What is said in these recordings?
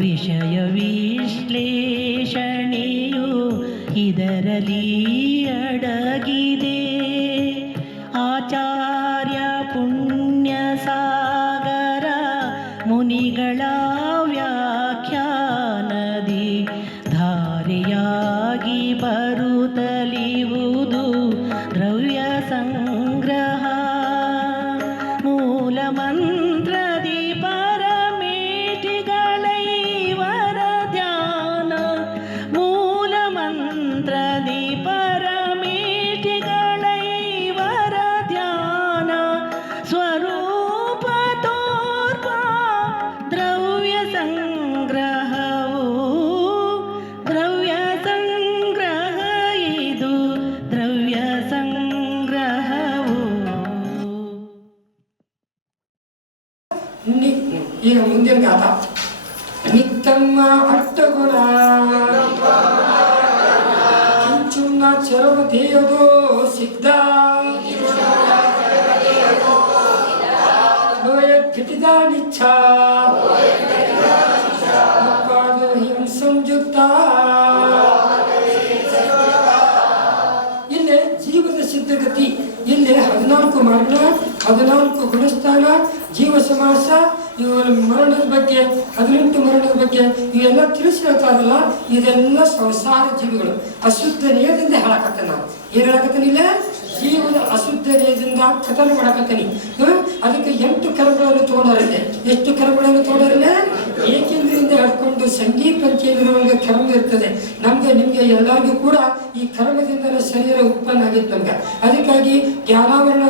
ವಿಷಯ ವಿಶ್ಲೇಷಣೆಯು ಇದರಲ್ಲಿ ಈಗ ಮುಂದಿನ ಗಾತ ನಿತ್ತಮ್ಮ ಅಟ್ಟಗುಣ ಕಿಂಚುನ್ನ ಚೆರವು ದೇಯದು ಸಿದ್ಧ ಲೋಯ ಕಿಟಿದ ನಿಚ್ಛ ಮುಪ್ಪಾದ ಹಿಂ ಸಂಯುಕ್ತ ಇಲ್ಲಿ ಜೀವದ ಸಿದ್ಧಗತಿ ಇಲ್ಲಿ ಹದಿನಾಲ್ಕು ಮರಣ ಹದಿನಾಲ್ಕು ಗುಣಸ್ಥಾನ, ಜೀವ ಸಮಾಸ ಇವರ ಮರಣದ ಬಗ್ಗೆ, ಹದಿನೆಂಟು ಮರಣದ ಬಗ್ಗೆ ಇವೆಲ್ಲ ತಿಳಿಸಿ ಹೇಳ್ತಾರಲ್ಲ ಇದೆಲ್ಲ ಸಂಸಾರ ಜೀವಿಗಳು. ಅಶುದ್ಧ ನೇಯದಿಂದ ಹೇಳಕತ್ತೆ ನಾವು ಏನು ಹೇಳಕತ್ತನಿಲ್ಲ ಜೀವನ ಅಶುದ್ಧ ನೇಯದಿಂದ ಕಥನ ಮಾಡಕತ್ತೀನಿ? ಅದಕ್ಕೆ ಎಂಟು ಕರಗಳನ್ನು ತಗೊಂಡಾರಿದೆ ಎಷ್ಟು ಕರಗಳನ್ನು ತಗೊಂಡಾರಿಲ್ಲ ಏಕೆಂದ್ರಿಂದ ಹಿಡ್ಕೊಂಡು ಸಂಗೀತ ಪಂಚೇಂದ್ರಗಳಿಗೆ ಕರ್ಮ ಇರ್ತದೆ. ನಮ್ಗೆ, ನಿಮ್ಗೆ ಎಲ್ಲರಿಗೂ ಕೂಡ ಈ ಕರ್ಮದಿಂದಲೇ ಶರೀರ ಉತ್ಪನ್ನ ಆಗಿತ್ತು ನಮ್ಗೆ. ಅದಕ್ಕಾಗಿ ಜ್ಞಾನಾವರಣ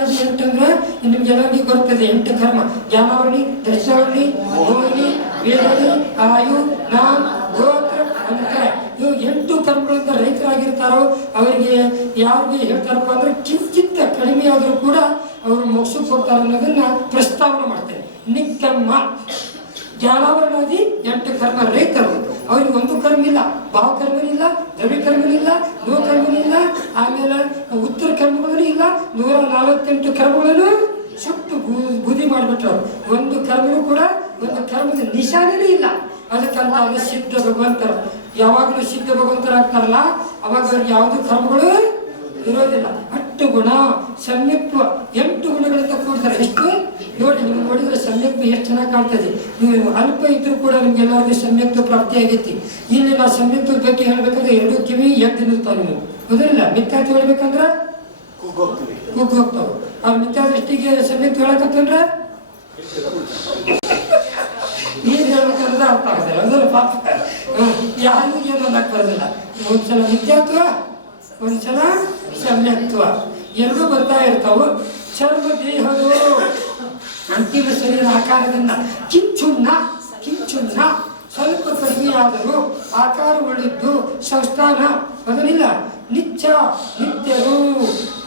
ಎಲ್ಲರಿಗೂ ಬರ್ತದೆ. ಎಂಟು ಕರ್ಮ. ಜ್ಞಾನಾವರಣಿ ದರ್ಶಾವರಣಿ ಮೋಹಿನಿ ವೇದನಿ ಆಯು ನಾಮ್ ಗೋತ್ರ, ಅಂತಾರೆ. ಇವು ಎಂಟು ಕರ್ಮಗಳಿಂದ ರೈತರಾಗಿರ್ತಾರೋ, ಅವರಿಗೆ ಯಾರಿಗೆ ಹೇಳ್ತಾರಪ್ಪ ಅಂದ್ರೆ ಕಿಂಚಿತ್ತ ಕಡಿಮೆ ಆದರೂ ಕೂಡ ಅವರು ಮೋಕ್ಷ ಕೊಡ್ತಾರೆ ಅನ್ನೋದನ್ನ ಪ್ರಸ್ತಾವನೆ ಮಾಡ್ತೇನೆ ನಿಕ್ಕಮ್ಮ ಜ್ಞಾನಾವರಣಾದಿ ಎಂಟು ಕರ್ಮ ರೈತರು. ಅವ್ರಿಗೆ ಒಂದು ಕರ್ಮ ಇಲ್ಲ. ಭಾವ ಕರ್ಮನಿಲ್ಲ ದ್ರವ್ಯ ಕರ್ಮನಿಲ್ಲ ನೋ ಕರ್ಮನಿಲ್ಲ ಆಮೇಲೆ ಉತ್ತರ ಕರ್ಮಗಳೂ ಇಲ್ಲ, ನೂರ ನಲವತ್ತೆಂಟು ಕರ್ಮಗಳನ್ನು ಸುಟ್ಟು ಬೂದಿ ಮಾಡಿಬಿಟ್ರು. ಒಂದು ಕರ್ಮನೂ ಕೂಡ ಒಂದು ಕರ್ಮದ ನಿಶಾನೇ ಇಲ್ಲ. ಅದಕ್ಕಂತ ಅವರು ಸಿದ್ಧ ಭಗವಂತರು. ಯಾವಾಗಲೂ ಸಿದ್ಧ ಭಗವಂತರಾಗ್ತಾರಲ್ಲ ಅವಾಗ ಅವ್ರಿಗೆ ಯಾವುದು ಕರ್ಮಗಳು ಇರೋದಿಲ್ಲ. ಅಟ್ಟು ಗುಣ, ಸಮ್ಯಕ್ವ, ಎಂಟು ಗುಣಗಳಿಂದ ಕೂಡ್ತಾರೆ. ಎಷ್ಟು? ನೋಡಿ ನಿಮ್ಗೆ ನೋಡಿದ್ರೆ ಸಮ್ಯಕ್ವ ಎಷ್ಟು ಚೆನ್ನಾಗಿ ಕಾಣ್ತದೆ ನೀವು ಅಲ್ಪ ಇದ್ರೂ ಕೂಡ ನಿಮ್ಗೆ ಎಲ್ಲರಿಗೂ ಸಮ್ಯಕ್ವ ಪ್ರಾಪ್ತಿ ಆಗೈತಿ. ಇಲ್ಲಿ ನಾವು ಸಮ್ಯಕ್ವದ ಬಗ್ಗೆ ಹೇಳ್ಬೇಕಂದ್ರೆ ಎರಡು ಕಿವಿ ಎದ್ದು ನಿಲ್ತಾವೆ ನೀವು. ಹೌದಿಲ್ಲ ಮಿಥ್ಯಾ ಹೇಳ್ಬೇಕಂದ್ರೆ ಕುಗ್ಗ್ ಕುಗ್ಗೋಗ್ತಾವೆ ಆ ಮಿಥ್ಯಾ ದೃಷ್ಟಿಗೆ ಸಮ್ಯಕ್ತ್ವ ಹೇಳಕತ್ತಂದ್ರೆ ನೀನ್ ಹೇಳ್ಬೇಕಂದ್ರೆ ಅರ್ಥ ಆಗೋದಿಲ್ಲ ಅಂದ್ರೆ ಪಾಪ. ಯಾರಿಗೂ ಏನು ಅನ್ನಕ್ ಬರೋದಿಲ್ಲ ಒಂದ್ಸಲ ಮಿಥ್ಯಾತ್ವ ಒಂದ್ಸಲ ಸಮ್ಯತ್ವ ಎರಡೂ ಬರ್ತಾ ಇರ್ತಾವು ಚರ್ಮ ದೇಹದ ಅಂತಿಮ ಶರೀರ ಆಕಾರದಿಂದ ಕಿಂಚುನ್ನ ಕಿಂಚುನ್ನ ಸ್ವಲ್ಪ ಕಡಿಮೆಯಾದರೂ ಆಕಾರ ಉಳಿದ್ದು ಸಂಸ್ಥಾನ ಅದನ್ನಿಲ್ಲ ನಿತ್ಯ ನಿತ್ಯರು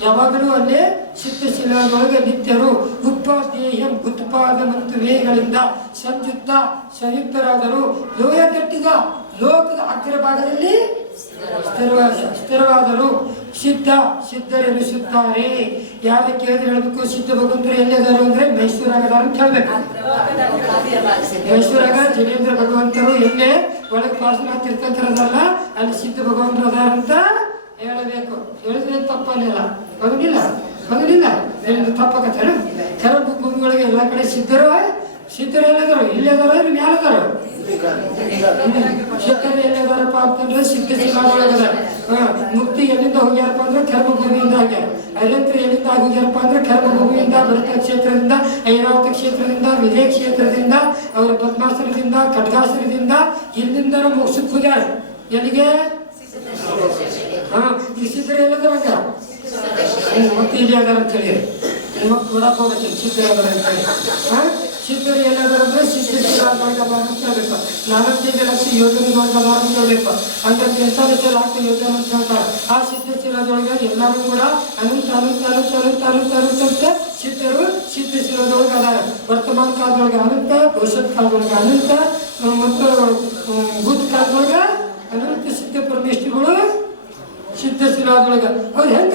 ಯಾವಾಗಲೂ ಅಲ್ಲೇ ಸಿದ್ಧಶಿಲಾದೊಳಗೆ ನಿತ್ಯರು ಉತ್ಪಾದೇಯ ಉತ್ಪಾದ ಮತ್ತು ವೇಗಗಳಿಂದ ಸಂಯುಕ್ತ ಸಂಯುಕ್ತರಾದರು. ಲೋಯ ಕಟ್ಟಿದ ಲೋಕದ ಅಗ್ರಭಾಗದಲ್ಲಿ ಸ್ಥಿರವಾದ ಸ್ಥಿರವಾದರು. ಸಿದ್ಧ ಸಿದ್ಧರೆನಿಸುತ್ತಾರೆ. ಯಾರು ಕೇಳಿದ್ರೆ ಹೇಳಬೇಕು, ಸಿದ್ಧ ಭಗವಂತರು ಎಲ್ಲಿದ್ದಾರೆ ಅಂದ್ರೆ ಮೈಸೂರಾಗದಾರ ಅಂತ ಹೇಳ್ಬೇಕು. ಮೈಸೂರಾಗ ಜನೇಂದ್ರ ಭಗವಂತರು ಎಲ್ಲೇ ಒಳಗೆ ಪಾಸ್ ತಿರ್ಕೊಂತಿರೋದಲ್ಲ ಅಲ್ಲಿ ಸಿದ್ಧ ಭಗವಂತರು ಅದಾರ ಅಂತ ಹೇಳಬೇಕು, ಹೇಳಿದ್ರೆ ತಪ್ಪಲ್ಲಿಲ್ಲ. ಹೌದಿಲ್ಲ ಹೌದಿಲ್ಲ ಹೇಳಿದ್ರೆ ತಪ್ಪಾಗತ್ತಾರ ಕೆಲವು ಭೂಮಿಗಳಿಗೆ ಎಲ್ಲ ಕಡೆ ಸಿದ್ಧರು? ಸಿದ್ಧರು ಎಲ್ಲದಾರು? ಇಲ್ಲದಾರ ಇಲ್ಲಿ ಮ್ಯಾಲದಾರ ಸಿದ್ಧರು ಎಲ್ಲದಾರಪ್ಪ ಅಂತಂದ್ರೆ ಸಿದ್ಧ ಮುಕ್ತಿ ಎಲ್ಲಿಂದ ಹೋಗ್ಯಾರಪ್ಪ ಅಂದ್ರೆ ಕೆರಬ ಭೂಮಿಯಿಂದ ಆಗ್ಯಾರ ಅಲ್ಲಂತ್ರ ಎಲ್ಲಿಂದ ಹೋಗ್ಯಾರಪ್ಪ ಅಂದ್ರೆ ಕೆರಬ ಭೂಮಿಯಿಂದ, ಭರತ ಕ್ಷೇತ್ರದಿಂದ, ಐರಾವತ ಕ್ಷೇತ್ರದಿಂದ, ವಿಜಯ ಕ್ಷೇತ್ರದಿಂದ, ಅವರ ಪದ್ಮಾಸನದಿಂದ, ಖಡ್ಗಾಸನದಿಂದ ಇಲ್ಲಿಂದ ಮೋಕ್ಷಕ್ಕೆ ಹೋಗ್ಯಾರ ಎಲ್ಲಿಗೆ? ಹಾ ಈ ಸಿದ್ಧರು ಎಲ್ಲದಾರಂಗ ಹ್ಮ್, ಮತ್ತೆ ಇಲ್ಲಿ ಅದಾರ ಅಂತ ಹೇಳಿ ನಿಮಗೆ ಕೊಡಕ್ ಹೋಗ್ಬೇಕು ಸಿದ್ಧರು ಅದಾರ ಅಂತ ಹೇಳಿ ಹಾ ಸಿದ್ಧರು ಎಲ್ಲದಾರ ಅಂದ್ರೆ ಸಿದ್ಧ ಶಿಲಾದೊಳಗೆ ಅದಾರ ಅಂತ ಹೇಳ್ಬೇಕು ನಾಲ್ಕೈದು ಲಕ್ಷ ಯೋಜನೆದೊಳಗೆ ಅದಾರ ಅಂತ ಹೇಳ್ಬೇಕು ಅಂದ್ರೆ ಎಂತ ಲಕ್ಷ ಲಾಕ್ ಯೋಜನೆ ಅಂತ ಹೇಳ್ತಾರೆ ಆ ಸಿದ್ಧ ಶಿಲಾದೊಳಗೆ ಎಲ್ಲರೂ ಕೂಡ ಅನಂತ ಅನಂತ ಅನಂತ ಅನಂತ ಅನಂತ ಅನಂತ ಅಂತ ಸಿದ್ಧರು ಸಿದ್ಧ ಶಿಲಾದೊಳಗೆ ಅದಾರ ವರ್ತಮಾನ ಕಾಲದೊಳಗೆ ಅನಂತ ಭವಿಷ್ಯತ್ ಕಾಲದೊಳಗೆ ಅನಂತ ಆ, ಮತ್ತು ಆ, ಭೂತ ಕಾಲದೊಳಗೆ ಅನಂತ ಸಿದ್ಧ ಪರಮೇಶ್ವರಿಗಳು ಸಿದ್ಧಶಿಲಾದೊಳಗೆ. ಅವ್ರು ಹೆಂಗ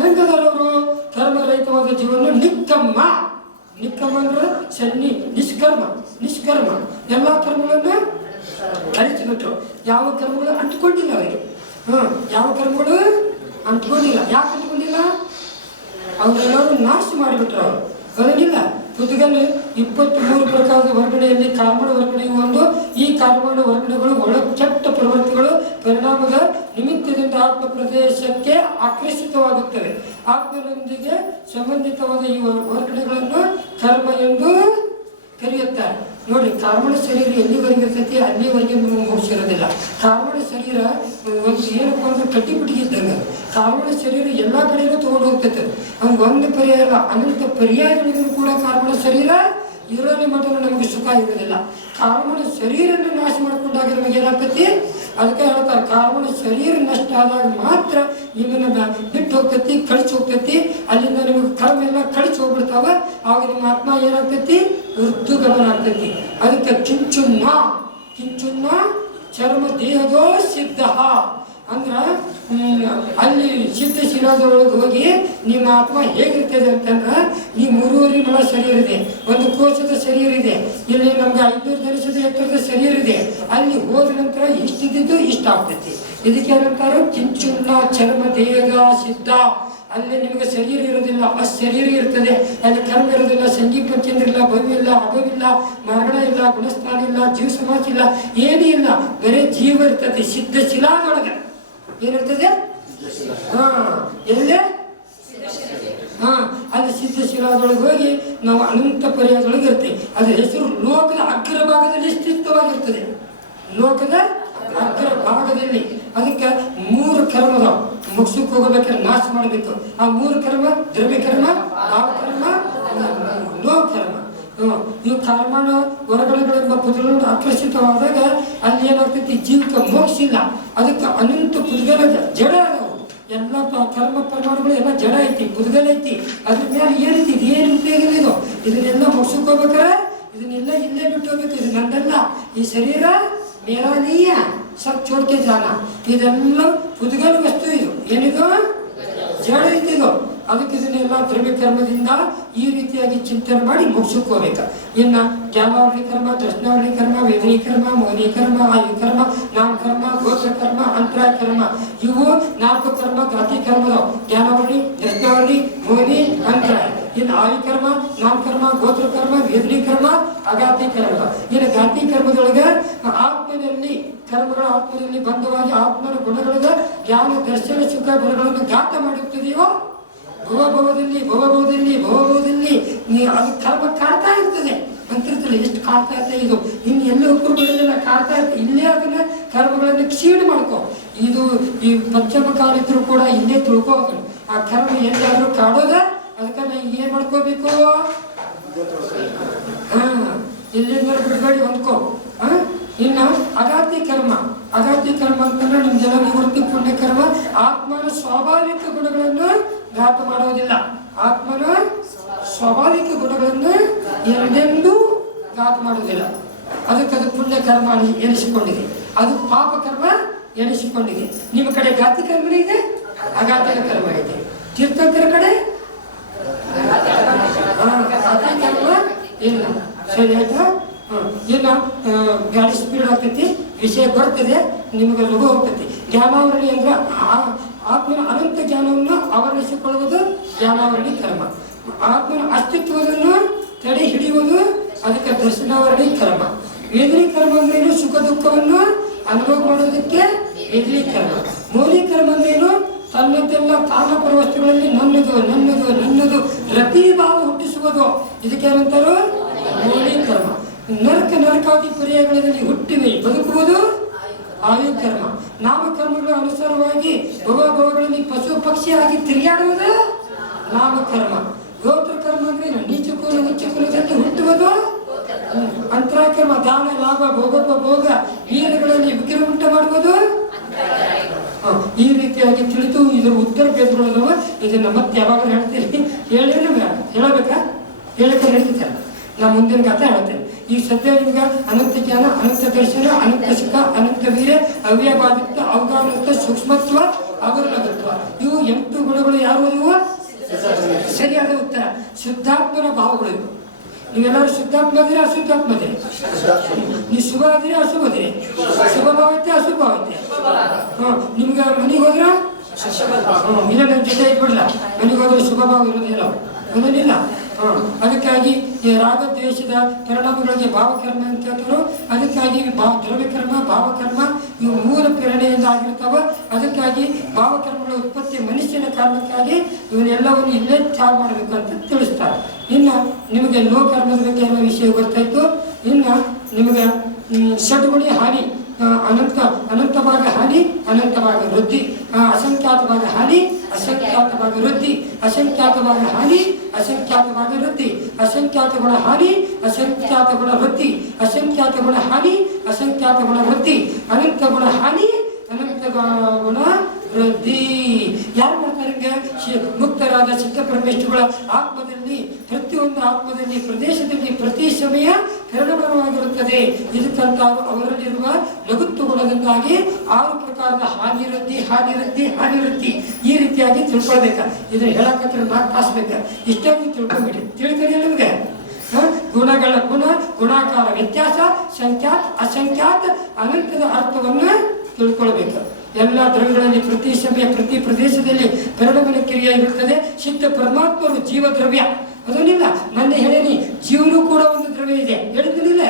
ಹೆಂಗದಾರ ಅವರು? ಧರ್ಮರಹಿತವಾದ ಜೀವನ ನಿಕ್ಕಮ್ಮ ನಿಕ್ಕಮ್ಮ ಅಂದ್ರೆ ಸನ್ನಿ ನಿಷ್ಕರ್ಮ ನಿಷ್ಕರ್ಮ. ಎಲ್ಲ ಕರ್ಮಗಳನ್ನ ಅಳಿಸಿಬಿಟ್ರು ಯಾವ ಕರ್ಮಗಳು ಅಂಟ್ಕೊಂಡಿಲ್ಲ ಅವರಿಗೆ. ಹ್ಮ್ ಯಾವ ಕರ್ಮಗಳು ಅಂಟ್ಕೊಂಡಿಲ್ಲ. ಯಾಕೆ ಅಂಟ್ಕೊಂಡಿಲ್ಲ? ಅವರೆಲ್ಲರೂ ನಾಶ ಮಾಡಿಬಿಟ್ರು ಅವರು. ಹೌದಿಲ್ಲ ಮುದುಗಲ್ಲಿ ಇಪ್ಪತ್ತ್ ಮೂರು ಪ್ರಕಾರದ ವರ್ಗಣೆಯಲ್ಲಿ ಕಾಮಡ ವರ್ಗಣೆಯು ಒಂದು ಈ ವರ್ಣಗಳು ಒಳ ಪ್ರವೃತ್ತಿಗಳು, ಪರಿಣಾಮದ ನಿಮಿತ್ತದಿಂದ ಆತ್ಮ ಪ್ರದೇಶಕ್ಕೆ ಆಕರ್ಷಿತವಾಗುತ್ತವೆ. ಆತ್ಮನೊಂದಿಗೆ ಸಂಬಂಧಿತವಾದ ಈ ವರ್ಗಣೆಗಳನ್ನು ಕರ್ಮ ಎಂದು ಕರೆಯುತ್ತಾರೆ. ನೋಡಿ ಕಾರ್ಮಣ ಶರೀರ ಎಲ್ಲಿವರೆಗೆ ಇರ್ತೈತಿ? ಅಲ್ಲಿವರೆಗೆ ಮುಗಿಸಿರೋದಿಲ್ಲ ಕಾರ್ಮಣ ಶರೀರ, ಒಂದು ಏನಪ್ಪ ಅಂದ್ರೆ ಕಟ್ಟಿಬಿಟ್ಟಿಗೆ ಇದ್ದಂಗೆ ಕಾರ್ಮಣ ಶರೀರ ಎಲ್ಲ ಕಡೆಗೂ ತಗೊಂಡು ಹೋಗ್ತೈತೆ ಅವ್ನಿಗೆ ಒಂದು ಪರ್ಯಾಯ ಅಲ್ಲ, ಅನಂತ ಪರ್ಯಾಯಗಳಿಗೂ ಕೂಡ ಕಾರ್ಮಣ ಶರೀರ ಇರೋಲಿ ಮಟ್ಟ ನಮಗೆ ಸುಖ ಇರೋದಿಲ್ಲ. ಕಾರ್ಬಣ ಶರೀರನ ನಾಶ ಮಾಡ್ಕೊಂಡಾಗ ನಮಗೆ ಏನಾಗ್ತೈತಿ ಅದಕ್ಕೆ ಹೇಳ್ತಾರೆ ಕಾರ್ಮನ ಶರೀರ ನಷ್ಟ ಆದಾಗ ಮಾತ್ರ ನಿಮ್ಮನ್ನ ಬಿಟ್ಟು ಹೋಗ್ತೈತಿ ಕಳಿಸಿ ಹೋಗ್ತೈತಿ ಅಲ್ಲಿಂದ ನಿಮಗೆ ಕರ್ಮ ಎಲ್ಲ ಕಳಿಸಿ ಹೋಗ್ಬಿಡ್ತಾವ. ಆವಾಗ ನಿಮ್ಮ ಆತ್ಮ ಏನಾಗ್ತೈತಿ ಋತುಗಮನ ಆಗ್ತೈತಿ ಅದಕ್ಕೆ ಕಿಂಚುನ್ನ ಕಿಂಚುನ್ನ ಚರ್ಮ ದೇಹದೋ ಸಿದ್ಧ. ಅಂದ್ರ ಅಲ್ಲಿ ಸಿದ್ಧ ಶಿಲಾದೊಳಗೆ ಹೋಗಿ ನಿಮ್ಮ ಆತ್ಮ ಹೇಗಿರ್ತದೆ ಅಂತಂದ್ರ ಈ ಮೂರುವರೆ ಮಳ ಶರೀರ ಇದೆ, ಒಂದು ಕೋಶದ ಶರೀರ ಇದೆ, ಇಲ್ಲಿ ನಮ್ಗೆ ಐನೂರು ದಿವಸದ ಎತ್ತರದ ಶರೀರ ಇದೆ, ಅಲ್ಲಿ ಹೋದ ನಂತರ ಇಷ್ಟಿದ್ದು ಇಷ್ಟ ಆಗ್ತೈತಿ ಇದಕ್ಕೆ ಏನಂತಾರೆ ಕಿಂಚುನ್ನ ಚರ್ಮ ದೇಹ ಸಿದ್ಧ. ಅಲ್ಲಿ ನಿಮಗೆ ಶರೀರ ಇರೋದಿಲ್ಲ ಆ ಶರೀರ ಇರ್ತದೆ. ಅಲ್ಲಿ ಕರ್ಮ ಇರೋದಿಲ್ಲ ಸಂಗೀತ ಪಂಚಂದ್ರಿಲ್ಲ ಭವ್ಯ ಅಭವಿಲ್ಲ ಮರಣ ಇಲ್ಲ, ಗುಣಸ್ಥಾನ ಇಲ್ಲ, ಜೀವ ಸಮಾಜ ಇಲ್ಲ, ಏನೂ ಇಲ್ಲ. ಬರೀ ಜೀವ ಇರ್ತದೆ, ಸಿದ್ಧ ಶಿಲಾದೊಳಗೆ. ಏನಿರ್ತದೆ? ಹಾ ಎಲ್ಲೇ ಹಾ, ಅಲ್ಲಿ ಸಿದ್ಧ ಶಿಲಾದೊಳಗೆ ಹೋಗಿ ನಾವು ಅನಂತ ಪರ್ಯಾಯದೊಳಗೆ ಇರ್ತೀವಿ. ಅದ್ರ ಹೆಸರು ಲೋಕದ ಅಗ್ರ ಭಾಗದಲ್ಲಿ ಸ್ಥಿತವಾಗಿರ್ತದೆ ಲೋಕದ ಅಗ್ರ ಭಾಗದಲ್ಲಿ. ಅದಕ್ಕೆ ಮೂರು ಕರ್ಮದ ಮುಗಿಸಕ್ಕೆ ಹೋಗಬೇಕಾದ್ರೆ ನಾಶ ಮಾಡಬೇಕು. ಆ ಮೂರು ಕರ್ಮ ದ್ರವ್ಯ ಕರ್ಮ ಕರ್ಮ ಲೋ ಇವು ಕರ್ಮಣ ಹೊರಗಡೆಗಳೆಂಬ ಪುದಗಳನ್ನು ಆಕರ್ಷಿತವಾದಾಗ ಅಲ್ಲಿ ಏನಾಗ್ತೈತಿ? ಜೀವಕ್ಕೆ ಮೋಕ್ಷ ಇಲ್ಲ ಅದಕ್ಕೆ ಅನಂತ ಪುದ್ಗಲ ಜಡ ಅದಾವು. ಎಲ್ಲ ಕರ್ಮ ಪರಮಾಣುಗಳು ಎಲ್ಲ ಜಡ ಐತಿ ಪುದ್ಗಲ ಐತಿ. ಅದ್ರ ಮೇಲೆ ಏನೈತಿ ಇದು ಏನು ಉಪಯೋಗ ಇದು. ಇದನ್ನೆಲ್ಲ ಹೋಗ್ಬೇಕಾರೆ? ಇದನ್ನೆಲ್ಲ ಇಲ್ಲೇ ಬಿಟ್ಟು ಹೋಗ್ಬೇಕು ಇದು ನಂದಲ್ಲ. ಈ ಶರೀರ ಮೇರಾ ಸತ್ ಚೋಡ್ಕೆ ಜಾನ ಇದೆಲ್ಲ ಪುದ್ಗಲ ವಸ್ತು ಇದು. ಏನಿದು? ಜಡ ಐತಿದು ಅದಕ್ಕೆ ಇದನ್ನೆಲ್ಲ ದ್ರವ್ಯ ಕರ್ಮದಿಂದ ಈ ರೀತಿಯಾಗಿ ಚಿಂತನೆ ಮಾಡಿ ಮುಗಿಸಕ್ಕೆ ಹೋಗ್ಬೇಕು ಇನ್ನ ಜ್ಞಾನಾವಳಿ ಕರ್ಮ ದರ್ಶನಾವಳಿ ಕರ್ಮ ವೇದನಿ ಕರ್ಮ ಮೋನಿ ಕರ್ಮ ಆಯು ಕರ್ಮ, ನಾಮ ಕರ್ಮ, ಗೋತ್ರ ಕರ್ಮ ಅಂತರಾಯ ಕರ್ಮ, ಇವು ನಾಲ್ಕು ಕರ್ಮ ಗಾತಿ ಕರ್ಮದವು ಜ್ಞಾನಾವಳಿ ದರ್ಶನಾವಳಿ ಮೋನಿ ಅಂತರಾಯ ಇನ್ನು ಆಯು ಕರ್ಮ, ನಾಮ ಕರ್ಮ, ಗೋತ್ರ ಕರ್ಮ ವೇದನಿ ಕರ್ಮ ಅಗಾತಿ ಕರ್ಮ ಇನ್ನು ಗಾತಿ ಕರ್ಮದೊಳಗೆ ಆತ್ಮನಲ್ಲಿ ಕರ್ಮಗಳ ಆತ್ಮದಲ್ಲಿ ಬಂಧವಾಗಿ ಆತ್ಮನ ಗುಣಗಳಿಗೆ ಯಾವ ದರ್ಶನ, ಸುಖ, ಗುಣಗಳನ್ನು ಘಾತ ಮಾಡುತ್ತದೆಯೋ ಭವಭವದಲ್ಲಿ ಭವಭವದಲ್ಲಿ ಭವಭವದಲ್ಲಿ ನೀ ಅದು ಕರ್ಮ ಕಾಡ್ತಾ ಇರ್ತದೆ. ಅಂತಿರ್ತದೆ ಎಷ್ಟು ಕಾಡ್ತಾ ಇರ್ತದೆ ಇದು. ಇನ್ನು ಎಲ್ಲ ಬಿಡೋದಿಲ್ಲ ಕಾಡ್ತಾ ಇರ್ತದೆ. ಇಲ್ಲೇ ಅದನ್ನ ಕರ್ಮಗಳನ್ನು ಕ್ಷೀಣ ಮಾಡ್ಕೊ. ಇದು ಈ ಪಂಚಮ ಕಾಲ ಇದ್ರು ಕೂಡ ಇಲ್ಲೇ ತಿಳ್ಕೋಬೇಕು. ಆ ಕರ್ಮ ಎಲ್ಲಾದ್ರೂ ಕಾಡೋದ ಅದಕ್ಕೆ ನಾ ಏನ್ ಮಾಡ್ಕೋಬೇಕು? ಇಲ್ಲಿಂದ ಬಿಡುಗಡೆ ಹೊಂದ್ಕೋ. ಹಾ, ಇನ್ನು ಅಗಾತಿ ಕರ್ಮ. ಅಗಾತಿ ಕರ್ಮ ಅಂತಂದ್ರೆ ನಿಮ್ದೆಲ್ಲ ನಿವೃತ್ತಿ ಪುಣ್ಯ ಕರ್ಮ ಆತ್ಮನ ಸ್ವಾಭಾವಿಕ ಗುಣಗಳನ್ನು ಘಾತ ಮಾಡೋದಿಲ್ಲ ಆತ್ಮನ ಸ್ವಾಭಾವಿಕ ಗುಣಗಳನ್ನು ಎಂದೆಂದೂ ಘಾತ ಮಾಡೋದಿಲ್ಲ ಅದಕ್ಕೆ ಅದು ಪುಣ್ಯ ಕರ್ಮ ಎನಿಸಿಕೊಂಡಿದೆ ಅದು ಪಾಪ ಕರ್ಮ ಎನಿಸಿಕೊಂಡಿದೆ ನಿಮ್ಮ ಕಡೆ ಘಾತಿ ಕರ್ಮ ಇದೆ? ಅಘಾತದ ಕರ್ಮ ಇದೆ. ತೀರ್ಥಂಕರ ಕಡೆ? ಕರ್ಮ ಇಲ್ಲ. ಸರಿ, ಆಯ್ತಾ? ಇಲ್ಲ ಗಾಡಿ ಸ್ಪೀಡ್ ಆಗ್ತೈತಿ. ವಿಷಯ ಬರ್ತದೆ. ನಿಮಗೆ ಲಘು ಹೋಗ್ತೈತಿ. ಜ್ಞಾನಾವರಣಿ ಅಂದ್ರೆ ಆ- ಆತ್ಮನ ಅನಂತ ಜ್ಞಾನವನ್ನು ಆವರಿಸಿಕೊಳ್ಳುವುದು ಜ್ಞಾನಾವರಣಿ ಕರ್ಮ ಆತ್ಮನ ಅಸ್ತಿತ್ವವನ್ನು ತಡೆ ಹಿಡಿಯುವುದು ಅದಕ್ಕೆ ದರ್ಶನಾವರಣಿ ಕರ್ಮ ವೇದನಿ ಕರ್ಮ ಅಂದ್ರೇನು ಸುಖ ದುಃಖವನ್ನು ಅನುಭವ ಮಾಡೋದಕ್ಕೆ ವೇದನಿ ಕರ್ಮ. ಮೌಲಿ ಕರ್ಮ ಅಂದ್ರೇನು ತನ್ನದೆಲ್ಲ ತಾನಪರ ವಸ್ತುಗಳಲ್ಲಿ ನನ್ನದು ನನ್ನದು ನನ್ನದು, ರತಿ ಭಾವ ಹುಟ್ಟಿಸುವುದು. ಇದಕ್ಕೆ ಏನಂತಾರೋ? ಮೌಲಿ ಕರ್ಮ. ನರಕ ನರಕಾದಿ ಪರ್ಯಾಯಗಳಲ್ಲಿ ಹುಟ್ಟಿವೆ, ಬದುಕುವುದು ಆಯು ಕರ್ಮ. ನಾಮಕರ್ಮಗಳ ಅನುಸಾರವಾಗಿ ಭೋಗಭೋಗಗಳಲ್ಲಿ ಪಶು ಪಕ್ಷಿಯಾಗಿ ತಿರುಗಾಡುವುದು? ನಾಮಕರ್ಮ. ಗೋತ್ರ ಕರ್ಮ ಅಂದ್ರೆ? ನೀಚ ಕುಲ ಉಚ್ಚ ಕುಲದಲ್ಲಿ ಹುಟ್ಟುವುದು ಅಂತರಾಕರ್ಮ, ದಾನ, ಲಾಭ ಭೋಗಪ್ಪ ಭೋಗ, ವೀರಗಳಲ್ಲಿ ವಿಗ್ರಹ ಉಂಟು ಮಾಡುವುದು? ಈ ರೀತಿಯಾಗಿ ತಿಳಿದು ಇದರ ಉತ್ತರ ಭೇದಗಳದವ ಇದನ್ನ ಮತ್ತೆ ಯಾವಾಗ ಹೇಳ್ತೀನಿ. ಹೇಳೇನು ಹೇಳಬೇಕಾ? ಹೇಳಕ್ಕೆ ನಡೀತಾರೆ ನಾ ಮುಂದಿನ ಕಥೆ ಹೇಳ್ತೇನೆ. ಈ ಸತ್ಯಲಿಂಗ ನಿಮ್ಗೆ ಅನಂತ ಜ್ಞಾನ ಅನಂತ ದರ್ಶನ ಅನಂತ ಸುಖ ಅನಂತ ವೀರ ಅವ್ಯಭಾವಿತ್ವ ಅವಗಾನತ್ವ ಸೂಕ್ಷ್ಮತ್ವ ಅವರ್ಣಗತ್ವ ಇವು ಎಂಟು ಗುಣಗಳು ಯಾರು ಇವು? ಸರಿಯಾದ ಉತ್ತರ. ಶುದ್ಧಾತ್ಮನ ಭಾವಗಳು ಇವು. ನೀವೆಲ್ಲರೂ ಶುದ್ಧಾತ್ಮ ಅದಿರಿ ಅಶುದ್ಧಾತ್ಮ ಅದಿರಿ ನೀವು ಶುಭ ಅದಿರಿ ಅಶುಭ ಅದಿರಿ ಶುಭ ಭಾವತೆ ಅಶುಭ ಭಾವ ಐತೆ ಹಾಂ ನಿಮ್ಗೆ ಮನೆಗೆ ಹೋದ್ರ? ಇಲ್ಲ ನನ್ನ ಜೊತೆ ಇಟ್ಬಿಡಲ್ಲ ಮನೆಗೆ ಹೋದ್ರೆ ಶುಭ ಭಾವ ಇರೋದಿಲ್ಲ ಅದನ್ನಿಲ್ಲ ಅದಕ್ಕಾಗಿ ಈ ರಾಗದ್ವೇಷದ ಪರಿಣಾಮಗಳಿಗೆ ಭಾವಕರ್ಮ ಅಂತ ಹೇಳ್ತಾರೆ, ಅದಕ್ಕಾಗಿ ಭಾವ, ದ್ರವ್ಯಕರ್ಮ, ಭಾವಕರ್ಮ ಇವು ಮೂಲ ಪ್ರೇರಣೆಯಿಂದ ಆಗಿರ್ತಾವ. ಅದಕ್ಕಾಗಿ ಭಾವಕರ್ಮಗಳ ಉತ್ಪತ್ತಿ ಮನುಷ್ಯನ ಕಾರಣಕ್ಕಾಗಿ ಇವನ್ನೆಲ್ಲವನ್ನು ಇಲ್ಲೇ ಚಾಲು ಮಾಡಬೇಕು ಅಂತ ತಿಳಿಸ್ತಾರೆ. ಇನ್ನು ನಿಮಗೆ ಲೋಕರ್ಮದ ಬಗ್ಗೆ ಎಲ್ಲ ವಿಷಯ ಗೊತ್ತಾಯ್ತು. ಇನ್ನು ನಿಮಗೆ ಷಡ್ಗುಣಿ ಹಾನಿ ಅನಂತ ಅನಂತವಾದ ಹಾನಿ ಅನಂತವಾದ ವೃದ್ಧಿ. ಆ, ಅಸಂಖ್ಯಾತವಾದ ಹಾನಿ ಅಸಂಖ್ಯಾತವಾದ ವೃದ್ಧಿ. ಅಸಂಖ್ಯಾತವಾದ ಹಾನಿ ಅಸಂಖ್ಯಾತವಾದ ವೃದ್ಧಿ. ಅಸಂಖ್ಯಾತ ಗುಣ ಹಾನಿ ಅಸಂಖ್ಯಾತ ಗುಣ ವೃದ್ಧಿ. ಅಸಂಖ್ಯಾತ ಗುಣ ಹಾನಿ ಅಸಂಖ್ಯಾತ ಗುಣ ವೃದ್ಧಿ. ಅನಂತ ಗುಣ ಹಾನಿ ಅನಂತ ಗುಣ ವೃದ್ಧಿ. ಯಾರು ಮಾಡ್ತಾರೆ ಈಗ ಶಿ- ಮುಕ್ತರಾದ ಚಿತ್ತಪರಮೇಶ್ವರಗಳ ಆತ್ಮದಲ್ಲಿ, ಪ್ರತಿಯೊಂದು ಆತ್ಮದಲ್ಲಿ, ಪ್ರದೇಶದಲ್ಲಿ, ಪ್ರತಿ ಸಮಯ ಪರಿಣಾಮವಾಗಿರುತ್ತದೆ ಇದಕ್ಕಂತ ಅವರಲ್ಲಿರುವ ಲಘುತ್ವ ಗುಣದಿಂದಾಗಿ ಆರು ಪ್ರಕಾರದ ಹಾನಿರದ್ದಿ ಹಾನಿರದ್ದಿ ಹಾನಿರದ್ದಿ ಈ ರೀತಿಯಾಗಿ ತಿಳ್ಕೊಳ್ಬೇಕ. ಇದು ಹೇಳಕತ್ರ ನಾಲ್ಕು ತಾಸು ಇಷ್ಟಾಗಿ ಇಷ್ಟೊಂದು ತಿಳ್ಕೊಂಬಿಡಿ. ತಿಳಿತೀರಿ ನಿಮಗೆ? ಗುಣಗಳ ಗುಣ, ಗುಣಾಕಾರ ವ್ಯತ್ಯಾಸ, ಸಂಖ್ಯಾತ್, ಅಸಂಖ್ಯಾತ್, ಅನಂತದ ಅರ್ಥವನ್ನು ತಿಳ್ಕೊಳ್ಬೇಕು. ಎಲ್ಲ ದ್ರವ್ಯಗಳಲ್ಲಿ ಪ್ರತಿ ಸಮಯ, ಪ್ರತಿ ಪ್ರದೇಶದಲ್ಲಿ ಪರಿಣಾಮನ ಕ್ರಿಯೆ ಇರುತ್ತದೆ. ಸಿದ್ಧ ಪರಮಾತ್ಮರು ಜೀವ ದ್ರವ್ಯ. ಅದನ್ನಿಲ್ಲ, ನನ್ನ ಹೇಳೀನಿ ಜೀವನು ಕೂಡ ಒಂದು ದ್ರವ್ಯ ಇದೆ. ಹೇಳಿದ್ರಿಲ್ಲ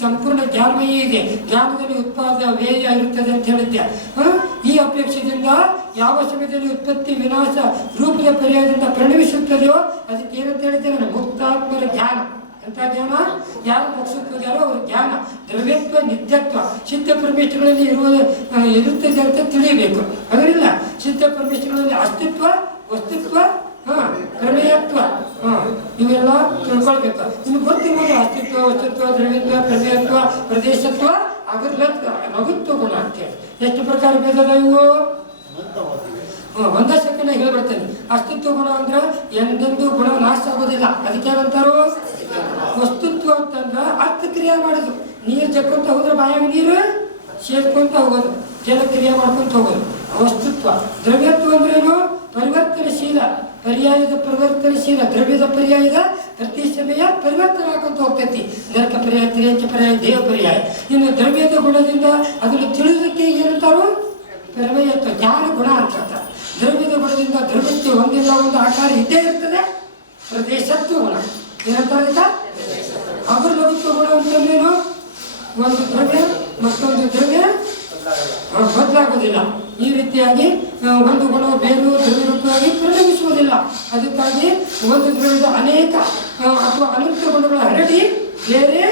ಸಂಪೂರ್ಣ ಜ್ಞಾನಮಯ ಇದೆ. ಜ್ಞಾನದಲ್ಲಿ ಉತ್ಪಾದ ವ್ಯಯ ಇರುತ್ತದೆ ಅಂತ ಹೇಳಿದ್ದೆ? ಈ ಅಪೇಕ್ಷೆಯಿಂದ ಯಾವ ಸಮಯದಲ್ಲಿ ಉತ್ಪತ್ತಿ ವಿನಾಶ ರೂಪದ ಪರ್ಯಾಯದಿಂದ ಪರಿಣಮಿಸುತ್ತದೆಯೋ, ಅದಕ್ಕೆ ಏನಂತ ಹೇಳಿದ್ದೇನೆ ಮುಕ್ತಾತ್ಮರ ಜ್ಞಾನ. ಎಂತ ಜ್ಞಾನ ಯಾರು ಮೋಕ್ಷಕ್ಕೆ ಹೋಗ್ಯಾರೋ ಅವ್ರ ಜ್ಞಾನ. ದ್ರವ್ಯತ್ವ ನಿತ್ಯತ್ವ. ಚಿತ್ತ ಪರಮೇಶ್ವರಗಳಲ್ಲಿ ಇರುವ ಆ, ಇರುತ್ತದೆ ಅಂತ ತಿಳಿಯಬೇಕು. ಅದರಿಂದ ಚಿತ್ತ ಪರಮೇಶ್ವರಗಳಲ್ಲಿ ಅಸ್ತಿತ್ವ ವಸ್ತುತ್ವ ಹಾಂ ಪ್ರಮೇಯತ್ವ ಹಾಂ ಇವೆಲ್ಲ ತಿಳ್ಕೊಳ್ಬೇಕು. ನಿಮ್ಗೆ ಗೊತ್ತಿರ್ಬೋದು ಅಸ್ತಿತ್ವ ವಸ್ತುತ್ವ ದ್ರವ್ಯತ್ವ ಪ್ರಮೇಯತ್ವ ಪ್ರದೇಶತ್ವ ಅಗರ್ಲತ್ವ ಲಘುತ್ವ ಗುಣ ಅಂತೇಳಿ ಎಷ್ಟು ಪ್ರಕಾರ ಭೇದದ ಇವು? ಒಂದೇ ಸೆಕೆಂಡ್ ಹೇಳ್ಬಿಡ್ತೇನೆ. ಅಸ್ತಿತ್ವ ಗುಣ ಅಂದ್ರೆ ಎಂದೆಂದೂ ಗುಣ ನಾಶ ಆಗೋದಿಲ್ಲ. ಅದಕ್ಕೆ ಏನಂತಾರು ವಸ್ತುತ್ವ ಅರ್ಥ ಕ್ರಿಯೆ ಮಾಡೋದು. ನೀರು ಜಕ್ಕೊಂತ ಹೋದ್ರೆ ಬಾಯಾಗ ನೀರು ಸೇರ್ಕೊಂತ ಹೋಗೋದು. ಜಲಕ್ರಿಯೆ ಮಾಡ್ಕೊಂತ ಹೋಗೋದು. ವಸ್ತುತ್ವ. ದ್ರವ್ಯತ್ವ ಅಂದ್ರೇನು ಪರಿವರ್ತನಶೀಲ. ಪರ್ಯಾಯದ ಪರಿವರ್ತನಶೀಲ. ದ್ರವ್ಯದ ಪರ್ಯಾಯದ ಪ್ರತಿ ಸಮಯ ಪರಿವರ್ತನೆ ಆಗ್ಕೊಂತ ಹೋಗ್ತೈತಿ. ನರಕ ಪರ್ಯಾಯ ತಿರಿಯಂಚ ಪರ್ಯಾಯ ದೇವ ಪರ್ಯಾಯ. ಇನ್ನು ದ್ರವ್ಯದ ಗುಣದಿಂದ ಅದನ್ನು ತಿಳಿದಕ್ಕೆ ಏನಂತಾರು? ಪ್ರಮೇಯತ್ವ. ಜ್ಞಾನ ಗುಣ ಅಂತ ಹೇಳ್ತಾರೆ. ದ್ರವ್ಯದ ಧರ್ಮಕ್ಕೆ ಹೊಂದಿಲ್ಲ ಒಂದು ಆಕಾರ ಇದ್ದೇ ಇರ್ತದೆ. ಪ್ರದೇಶತ್ವ ಗುಣ. ಏನಂತ ಲಘುತ್ವ ಗುಣ ಅಂತಂದೇನು? ಒಂದು ದ್ರವ್ಯ, ಮತ್ತೊಂದು ದ್ರವ್ಯ ಬದಲಾಗೋದಿಲ್ಲ ಈ ರೀತಿಯಾಗಿ ಒಂದು ಗುಣ ಬೇರೆ ದ್ರವ್ಯರೂಪವಾಗಿ ಪರಿಣಮಿಸುವುದಿಲ್ಲ. ಅದಕ್ಕಾಗಿ ಒಂದು ದ್ರವ್ಯದ ಅನೇಕ ಅಥವಾ ಅನಂತ ಗುಣಗಳ ಹರಡಿ ಬೇರೆ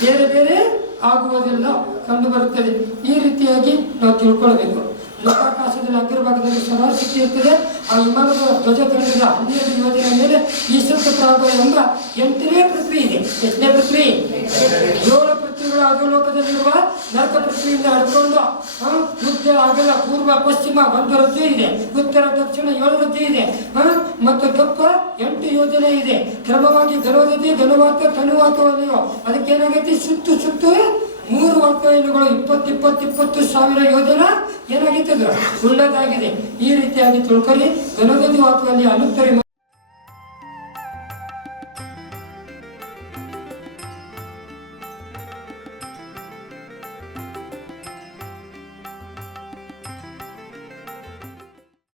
ಬೇರೆ ಬೇರೆ ಆಗುವುದಿಲ್ಲ. ಕಂಡು ಬರುತ್ತದೆ ಈ ರೀತಿಯಾಗಿ ನಾವು ತಿಳ್ಕೊಳ್ಬೇಕು. ಲೋಕಾಕಾಶದಲ್ಲಿ ಅಗ್ರಭಾಗದಲ್ಲಿ ಸರಾಸತಿ ಇರ್ತದೆ. ಆ ವಿಮಾನದ ಧ್ವಜ ತಡೆದ ಹನ್ನೆರಡು ಯೋಜನೆ ಮೇಲೆ ಈಶ್ವರ ಪ್ರಾಗ ಎಂಬ ಎಂಟನೇ ಪೃಥ್ವಿ ಇದೆ. ಎಷ್ಟನೇ ಪೃಥ್ವಿ? ಏಳು ಪೃಥ್ವಿಗಳ ಅಗಲೋಕದಲ್ಲಿರುವ ನರಕ ಪೃಥ್ವಿಯಿಂದ ಹಡ್ಕೊಂಡು ಉದ್ದ ಅಗಲ ಪೂರ್ವ, ಪಶ್ಚಿಮ ಒಂದು ರಜ್ಜು ಇದೆ. ಉತ್ತರ, ದಕ್ಷಿಣ ಏಳು ರಜ್ಜು ಇದೆ. ಮತ್ತು ದಪ್ಪ ಎಂಟು ಯೋಜನೆ ಇದೆ. ಕ್ರಮವಾಗಿ ಗರ್ವದತಿ ಘನವಾತ, ತನುವಾತವಲ್ಲಿಯೋ, ಅದಕ್ಕೆ ಏನಾಗುತ್ತೆ ಸುತ್ತು ಸುತ್ತು, ಮೂರು ವಾತಾಯನಗಳು ಇಪ್ಪತ್ತು ಇಪ್ಪತ್ತು ಇಪ್ಪತ್ತು ಸಾವಿರ ಯೋಜನ ಏನಾಗಿತ್ತು ಸುಳ್ಳದಾಗಿದೆ ಈ ರೀತಿಯಾಗಿ ತಿಳ್ಕೊಳ್ಳಿ. ಘನದತಿ ವಾತದಲ್ಲಿ ಅನುತ್ತರಿ